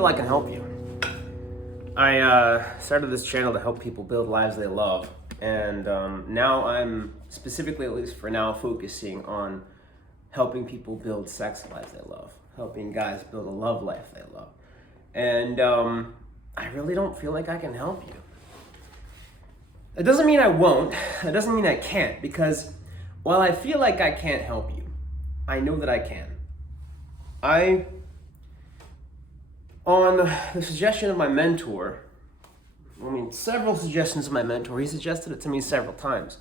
feel I can help you. I started this channel to help people build lives they love, and now I'm specifically, at least for now, focusing on helping people build sex lives they love, helping guys build a love life they love. And I really don't feel like I can help you. It doesn't mean I won't, it doesn't mean I can't, because while I feel like I can't help you, I know that I can. On the suggestion of my mentor, several suggestions of my mentor, he suggested it to me several times.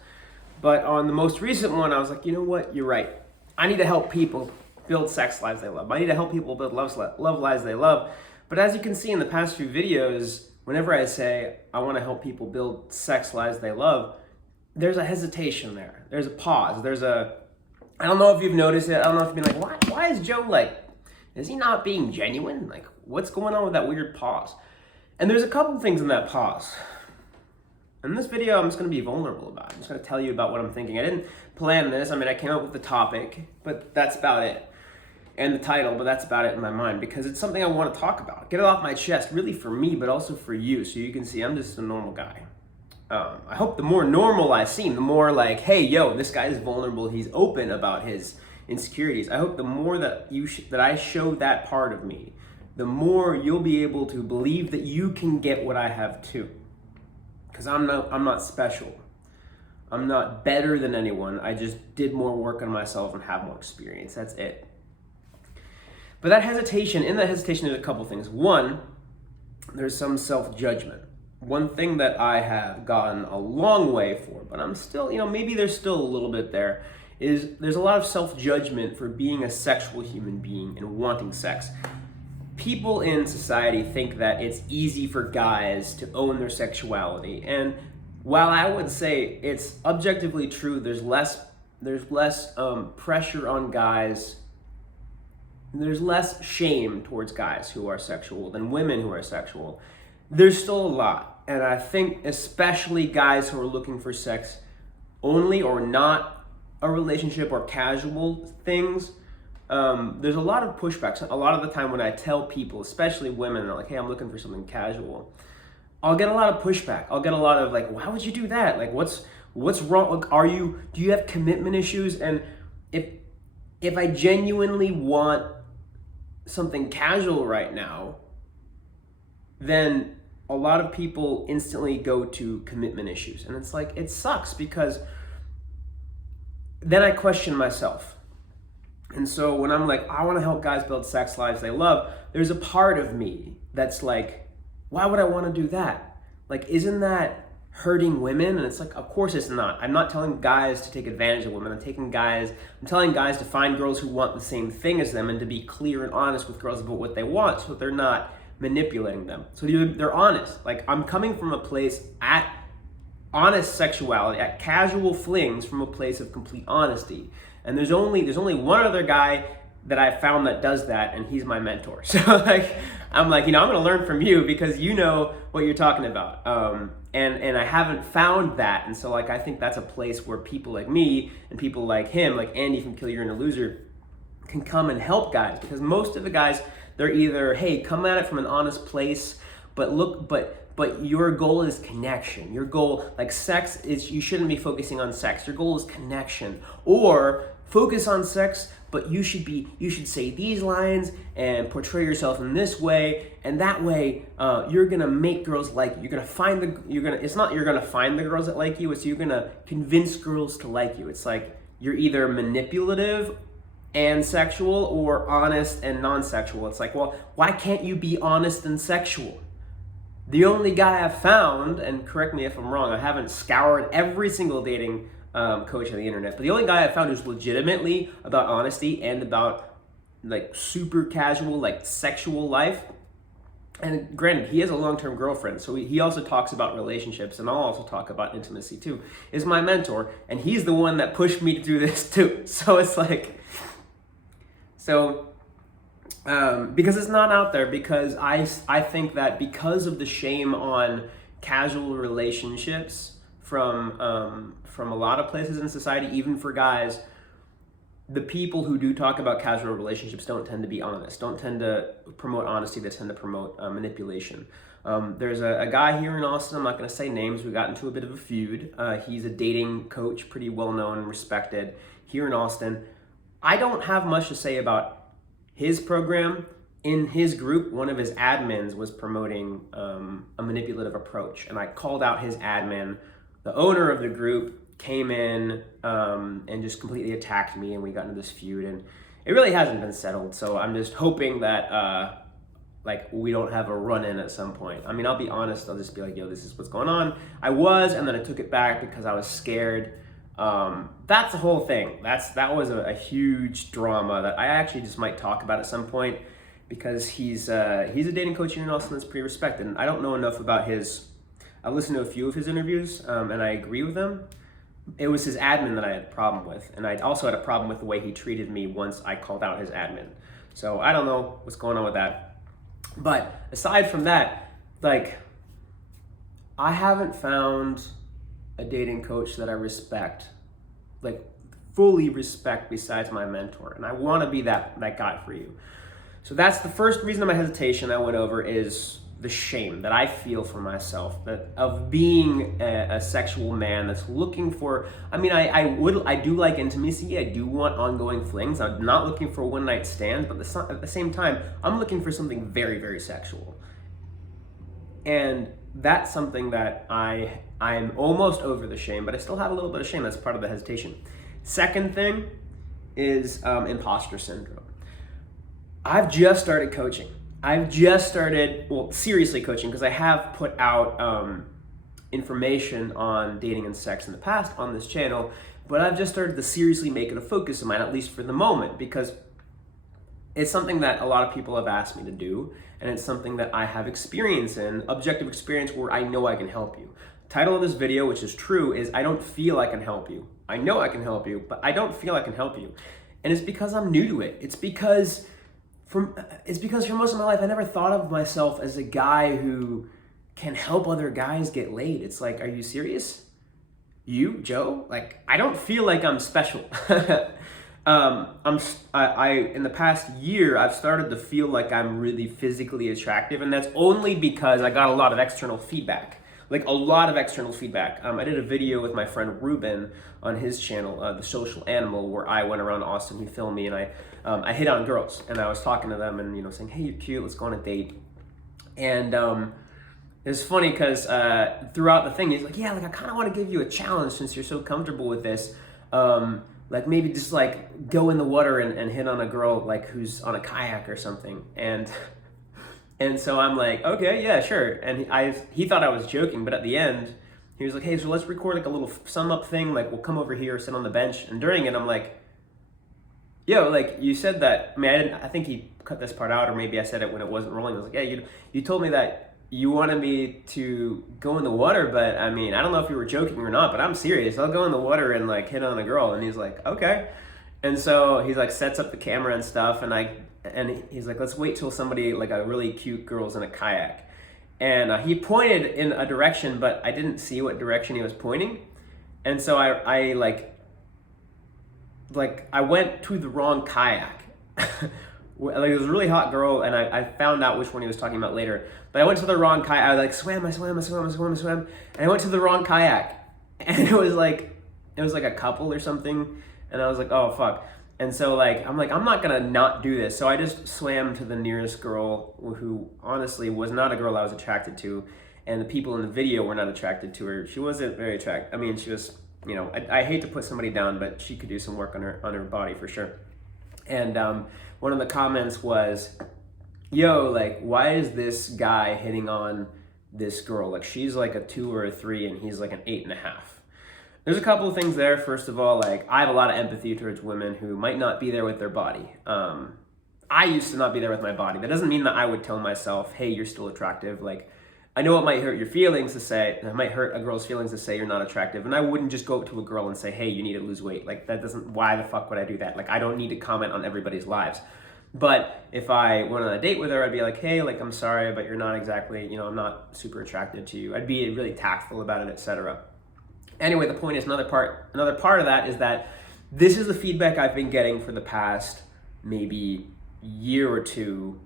But on the most recent one, I was like, you know what, you're right. I need to help people build sex lives they love. I need to help people build love lives they love. But as you can see in the past few videos, whenever I say I want to help people build sex lives they love, there's a hesitation there. There's a pause. I don't know if you've noticed it. I don't know if you've been like, why is Joe is he not being genuine? Like, what's going on with that weird pause? And there's a couple things in that pause. In this video, I'm just going to be vulnerable about it. I'm just going to tell you about what I'm thinking. I didn't plan this. I came up with the topic, but that's about it. And the title, but that's about it in my mind, because it's something I want to talk about. Get it off my chest, really for me, but also for you, so you can see I'm just a normal guy. I hope the more normal I seem, the more like, hey, yo, this guy is vulnerable. He's open about his insecurities. I hope the more that that I show that part of me, the more you'll be able to believe that you can get what I have too. Because I'm not special. I'm not better than anyone. I just did more work on myself and have more experience. That's it. But in that hesitation, there's a couple things. One, there's some self-judgment. One thing that I have gotten a long way for, but I'm still, maybe there's still a little bit there, is there's a lot of self-judgment for being a sexual human being and wanting sex. People in society think that it's easy for guys to own their sexuality. And while I would say it's objectively true, there's less pressure on guys. There's less shame towards guys who are sexual than women who are sexual. There's still a lot. And I think especially guys who are looking for sex only or not a relationship or casual things, there's a lot of pushbacks. A lot of the time when I tell people, especially women, they're like, hey, I'm looking for something casual, I'll get a lot of pushback. I'll get a lot of like, why would you do that? Like, what's wrong? Like, do you have commitment issues? And if I genuinely want something casual right now, then a lot of people instantly go to commitment issues. And it's like, it sucks, because then I question myself. And so when I'm like, I want to help guys build sex lives they love, there's a part of me that's like, why would I want to do that? Like, isn't that hurting women? And it's like, of course it's not. I'm not telling guys to take advantage of women. I'm telling guys to find girls who want the same thing as them and to be clear and honest with girls about what they want, so they're not manipulating them. So they're honest. Like, I'm coming from a place at honest sexuality, at casual flings, from a place of complete honesty. And there's only one other guy that I found that does that, and he's my mentor. So I'm going to learn from you, because you know what you're talking about. And I haven't found that. And so I think that's a place where people like me and people like him, like Andy from Kill Your Inner Loser, can come and help guys. Because most of the guys, they're either, hey, come at it from an honest place, but your goal is connection. Your goal, like sex, is you shouldn't be focusing on sex. Your goal is connection. Or focus on sex, but you should say these lines and portray yourself in this way, and that way you're gonna make girls like you. You're gonna find the girls that like you, it's you're gonna convince girls to like you. It's like you're either manipulative and sexual or honest and non-sexual. It's like, well, why can't you be honest and sexual? The only guy I've found, and correct me if I'm wrong, I haven't scoured every single dating coach on the internet, but the only guy I found who's legitimately about honesty and about like super casual, like sexual life, and granted, he has a long-term girlfriend, so he also talks about relationships, and I'll also talk about intimacy too, is my mentor, and he's the one that pushed me to do this too. So it's like, because it's not out there, because I think that because of the shame on casual relationships from a lot of places in society, even for guys, the people who do talk about casual relationships don't tend to be honest, don't tend to promote honesty, they tend to promote manipulation. There's a guy here in Austin, I'm not going to say names, we got into a bit of a feud. He's a dating coach, pretty well known and respected here in Austin. I don't have much to say about his program. In his group, one of his admins was promoting a manipulative approach, and I called out his admin. The owner of the group came in and just completely attacked me, and we got into this feud, and it really hasn't been settled. So I'm just hoping that like we don't have a run-in at some point. I mean, I'll be honest, I'll just be like, yo, this is what's going on. I was, and then I took it back because I was scared. That's the whole thing. That was a huge drama that I actually just might talk about at some point, because he's a dating coach here in Austin that's pretty respected. And I don't know enough about I've listened to a few of his interviews, and I agree with them. It was his admin that I had a problem with, and I also had a problem with the way he treated me once I called out his admin. So I don't know what's going on with that. But aside from that, like, I haven't found a dating coach that I respect, like fully respect, besides my mentor. And I want to be that guy for you. So that's the first reason of my hesitation I went over, is the shame that I feel for myself, that of being a sexual man that's looking for, I mean, I do like intimacy, I do want ongoing flings, I'm not looking for one night stands, but at the same time, I'm looking for something very, very sexual. And that's something that I'm almost over the shame, but I still have a little bit of shame. That's part of the hesitation. Second thing is imposter syndrome. I've just started coaching. Seriously coaching, because I have put out information on dating and sex in the past on this channel, but I've just started to seriously make it a focus of mine, at least for the moment, because it's something that a lot of people have asked me to do, and it's something that I have experience in, objective experience, where I know I can help you. Title of this video, which is true, is I don't feel I can help you. I know I can help you, but I don't feel I can help you. And it's because I'm new to it. It's because for most of my life, I never thought of myself as a guy who can help other guys get laid. It's like, are you serious? You, Joe? Like, I don't feel like I'm special. In the past year, I've started to feel like I'm really physically attractive, and that's only because I got a lot of external feedback. Like, a lot of external feedback. I did a video with my friend Ruben on his channel, The Social Animal, where I went around Austin, he filmed me, and I hit on girls, and I was talking to them and, saying, hey, you're cute, let's go on a date. And it's funny because throughout the thing, he's like, yeah, like, I kind of want to give you a challenge since you're so comfortable with this. Like, maybe just like go in the water and hit on a girl like who's on a kayak or something. And so I'm like, okay, yeah, sure. And he thought I was joking, but at the end, he was like, hey, so let's record like a little sum up thing. Like, we'll come over here, sit on the bench. And during it, I'm like, yo, like, you said that. I mean, I think he cut this part out, or maybe I said it when it wasn't rolling. I was like, yeah, you told me that you wanted me to go in the water, but I mean, I don't know if you were joking or not, but I'm serious. I'll go in the water and like hit on a girl. And he's like, okay. And so he's like sets up the camera and stuff, and he's like, let's wait till somebody, like a really cute girl's in a kayak. And he pointed in a direction, but I didn't see what direction he was pointing. And so I went to the wrong kayak. Like, it was a really hot girl, and I found out which one he was talking about later. But I went to the wrong kayak. I like swam, and I went to the wrong kayak. And it was like a couple or something. And I was like, oh fuck. And so like, I'm not gonna not do this. So I just swam to the nearest girl, who honestly was not a girl I was attracted to. And the people in the video were not attracted to her. She wasn't very attractive. I mean, she was, I hate to put somebody down, but she could do some work on her body for sure. And one of the comments was, yo, like, why is this guy hitting on this girl? Like, she's like a 2 or a 3, and he's like an 8.5. There's a couple of things there. First of all, like, I have a lot of empathy towards women who might not be there with their body. I used to not be there with my body. That doesn't mean that I would tell myself, hey, you're still attractive. Like, I know it might hurt your feelings to say, it might hurt a girl's feelings to say you're not attractive. And I wouldn't just go up to a girl and say, hey, you need to lose weight. Like, that doesn't, why the fuck would I do that? Like, I don't need to comment on everybody's lives. But if I went on a date with her, I'd be like, hey, like, I'm sorry, but you're not exactly, I'm not super attracted to you. I'd be really tactful about it, etc. Anyway, the point is, another part of that is that This is the feedback I've been getting for the past maybe year or two,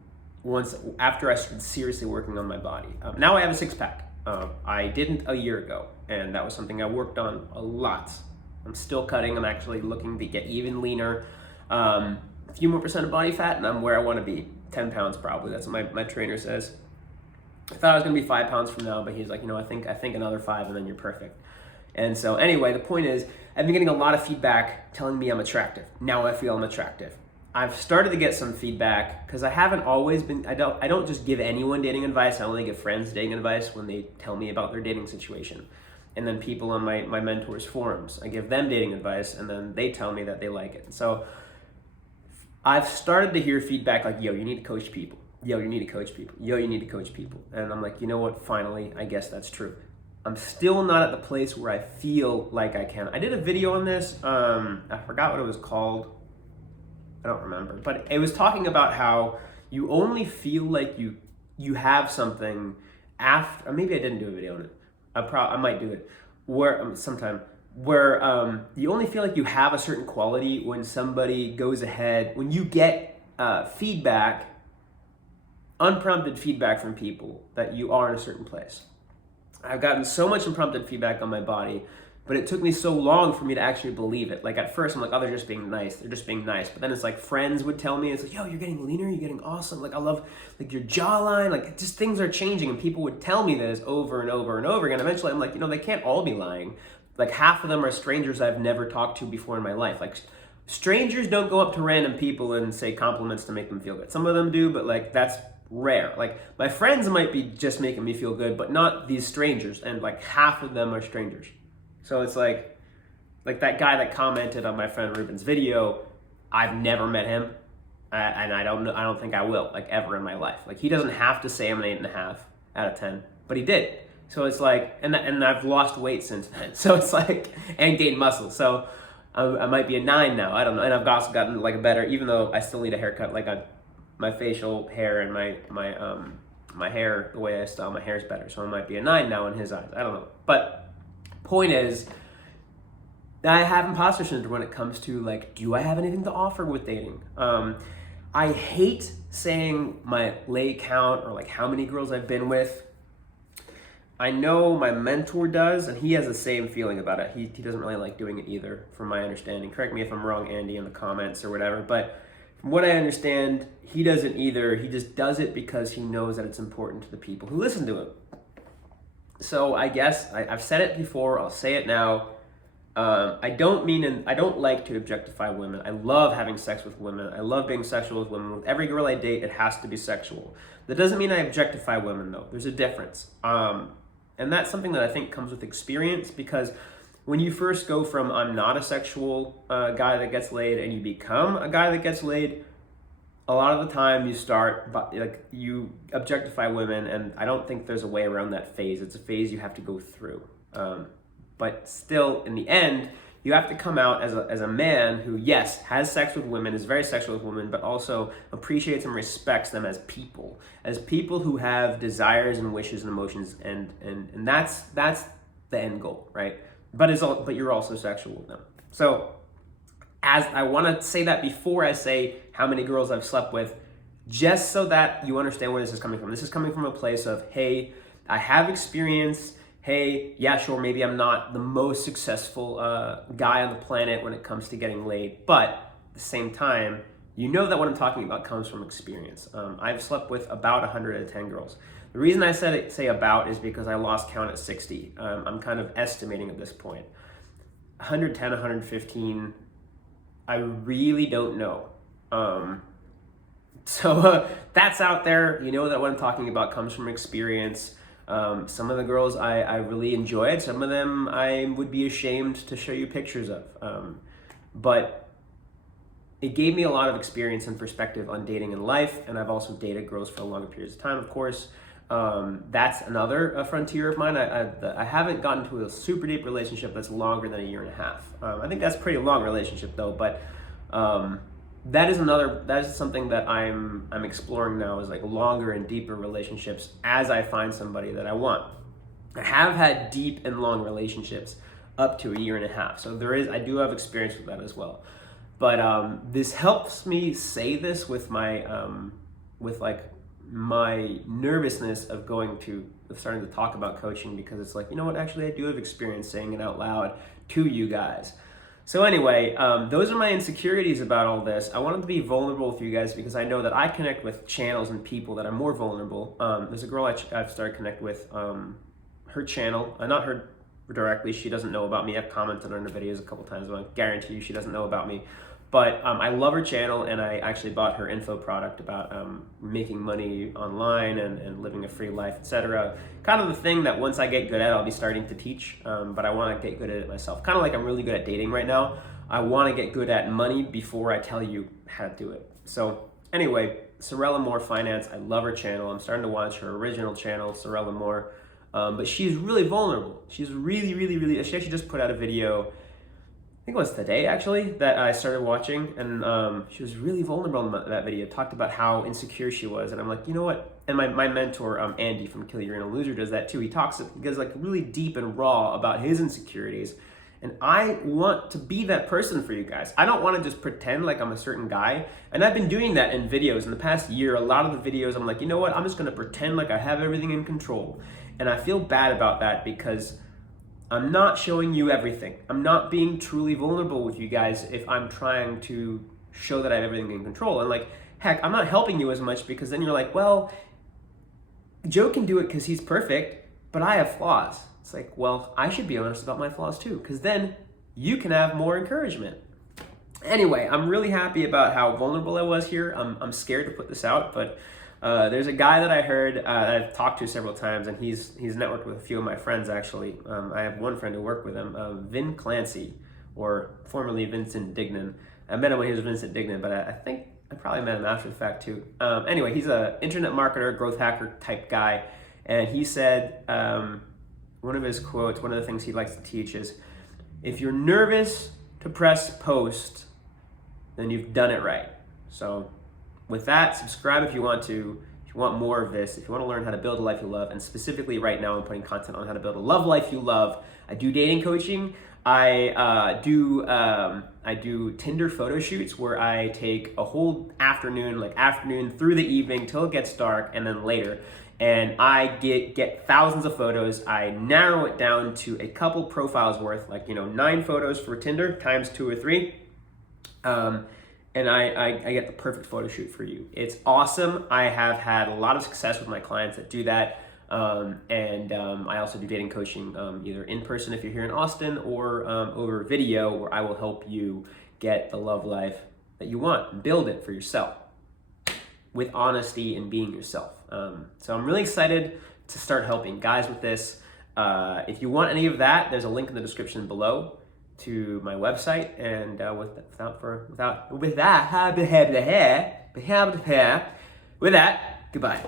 once after I started seriously working on my body. Now I have a six-pack. I didn't a year ago, and that was something I worked on a lot. I'm still cutting. I'm actually looking to get even leaner. A few more percent of body fat, and I'm where I want to be. 10 pounds probably. That's what my trainer says. I thought I was going to be 5 pounds from now, but he's like, I think another 5 and then you're perfect. And so anyway, the point is, I've been getting a lot of feedback telling me I'm attractive. Now I feel I'm attractive. I've started to get some feedback because I haven't always been, I don't just give anyone dating advice. I only give friends dating advice when they tell me about their dating situation. And then people on my mentors' forums, I give them dating advice and then they tell me that they like it. So I've started to hear feedback like, yo, you need to coach people. Yo, you need to coach people. Yo, you need to coach people. And I'm like, you know what? Finally, I guess that's true. I'm still not at the place where I feel like I can. I did a video on this. I forgot what it was called. I don't remember. But it was talking about how you only feel like you have something after, or maybe I didn't do a video on it. I might do it sometime. Where you only feel like you have a certain quality when somebody goes ahead, when you get feedback, unprompted feedback from people that you are in a certain place. I've gotten so much unprompted feedback on my body, but it took me so long for me to actually believe it. Like at first I'm like, oh, they're just being nice. They're just being nice. But then it's like friends would tell me, it's like, yo, you're getting leaner, you're getting awesome. Like I love like your jawline, like just things are changing. And people would tell me this over and over and over again. Eventually I'm like, they can't all be lying. Like half of them are strangers I've never talked to before in my life. Like strangers don't go up to random people and say compliments to make them feel good. Some of them do, but like that's rare. Like my friends might be just making me feel good, but not these strangers. And like half of them are strangers. So it's like that guy that commented on my friend Ruben's video, I've never met him. And I don't think I will, like ever in my life. Like he doesn't have to say I'm an 8.5 out of 10, but he did. So it's like, and I've lost weight since then. So it's like, and gained muscle. So I might be a 9 now. I don't know. And I've also gotten like a better, even though I still need a haircut, like my facial hair and my hair, the way I style my hair is better. So I might be a 9 now in his eyes. I don't know. But point is, I have imposter syndrome when it comes to like, do I have anything to offer with dating? I hate saying my lay count or like how many girls I've been with. I know my mentor does, and he has the same feeling about it. He doesn't really like doing it either, from my understanding. Correct me if I'm wrong, Andy, in the comments or whatever. But from what I understand, he doesn't either. He just does it because he knows that it's important to the people who listen to him. So I guess I've said it before. I'll say it now. I don't like to objectify women. I love having sex with women. I love being sexual with women. With every girl I date, it has to be sexual. That doesn't mean I objectify women, though. There's a difference. And that's something that I think comes with experience, because when you first go from I'm not a sexual guy that gets laid and you become a guy that gets laid, a lot of the time you objectify women, and I don't think there's a way around that phase. It's a phase you have to go through. But still, in the end, you have to come out as a man who, yes, has sex with women, is very sexual with women, but also appreciates and respects them as people who have desires and wishes and emotions, and that's the end goal, right? But you're also sexual with them. So, as I want to say that before I say how many girls I've slept with, just so that you understand where this is coming from. This is coming from a place of, hey, I have experience. Hey, yeah, sure, maybe I'm not the most successful guy on the planet when it comes to getting laid, but at the same time, you know that what I'm talking about comes from experience. I've slept with about 110 girls. The reason I say about is because I lost count at 60. I'm kind of estimating at this point. 110, 115, I really don't know. So that's out there. You know that what I'm talking about comes from experience. Some of the girls I really enjoyed. Some of them I would be ashamed to show you pictures of. But it gave me a lot of experience and perspective on dating in life, and I've also dated girls for longer periods of time, of course. That's another frontier of mine. I haven't gotten to a super deep relationship that's longer than 1.5 years. I think that's a pretty long relationship though, but that is something that I'm exploring now, is like longer and deeper relationships as I find somebody that I want. I have had deep and long relationships, up to a year and a half. So I do have experience with that as well. But this helps me say this with my my nervousness of starting to talk about coaching, because it's like, you know what, actually I do have experience saying it out loud to you guys. So anyway, those are my insecurities about all this. I wanted to be vulnerable with you guys because I know that I connect with channels and people that are more vulnerable. There's a girl I've started to connect with, her channel, not her directly, she doesn't know about me. I've commented on her videos a couple times, but I guarantee you she doesn't know about me. But I love her channel, and I actually bought her info product about making money online and living a free life, etc. Kind of the thing that once I get good at, I'll be starting to teach, but I want to get good at it myself. Kind of like I'm really good at dating right now. I want to get good at money before I tell you how to do it. So anyway, Sorella Moore Finance, I love her channel. I'm starting to watch her original channel, Sorella Moore, but she's really vulnerable. She's really, really, really, she actually just put out a video, I think it was today actually, that I started watching, and she was really vulnerable in that video, talked about how insecure she was, and I'm like, you know what, and my mentor, Andy from Kill Your Inner Loser, does that too. He goes like really deep and raw about his insecurities, and I want to be that person for you guys. I don't want to just pretend like I'm a certain guy, and I've been doing that in videos in the past year. A lot of the videos, I'm like, you know what, I'm just going to pretend like I have everything in control, and I feel bad about that because I'm not showing you everything. I'm not being truly vulnerable with you guys if I'm trying to show that I have everything in control. And like, heck, I'm not helping you as much, because then you're like, well, Joe can do it because he's perfect, but I have flaws. It's like, well, I should be honest about my flaws too, because then you can have more encouragement. Anyway, I'm really happy about how vulnerable I was here. I'm scared to put this out, but there's a guy that I heard, I've talked to several times, and he's networked with a few of my friends actually. I have one friend who worked with him, Vin Clancy, or formerly Vincent Dignan. I met him when he was Vincent Dignan, but I think I probably met him after the fact too. Anyway, he's an internet marketer, growth hacker type guy, and he said, one of his quotes, one of the things he likes to teach is, if you're nervous to press post, then you've done it right. So with that, subscribe if you want to. If you want more of this, if you want to learn how to build a life you love, and specifically right now I'm putting content on how to build a love life you love. I do dating coaching. I do Tinder photo shoots where I take a whole afternoon through the evening till it gets dark, and then later. And I get thousands of photos. I narrow it down to a couple profiles worth, 9 photos for Tinder times 2 or 3. And I get the perfect photo shoot for you. It's awesome. I have had a lot of success with my clients that do that. I also do dating coaching, either in person if you're here in Austin, or over video, where I will help you get the love life that you want and build it for yourself with honesty and being yourself. So I'm really excited to start helping guys with this. If you want any of that, there's a link in the description below to my website, and with that, goodbye.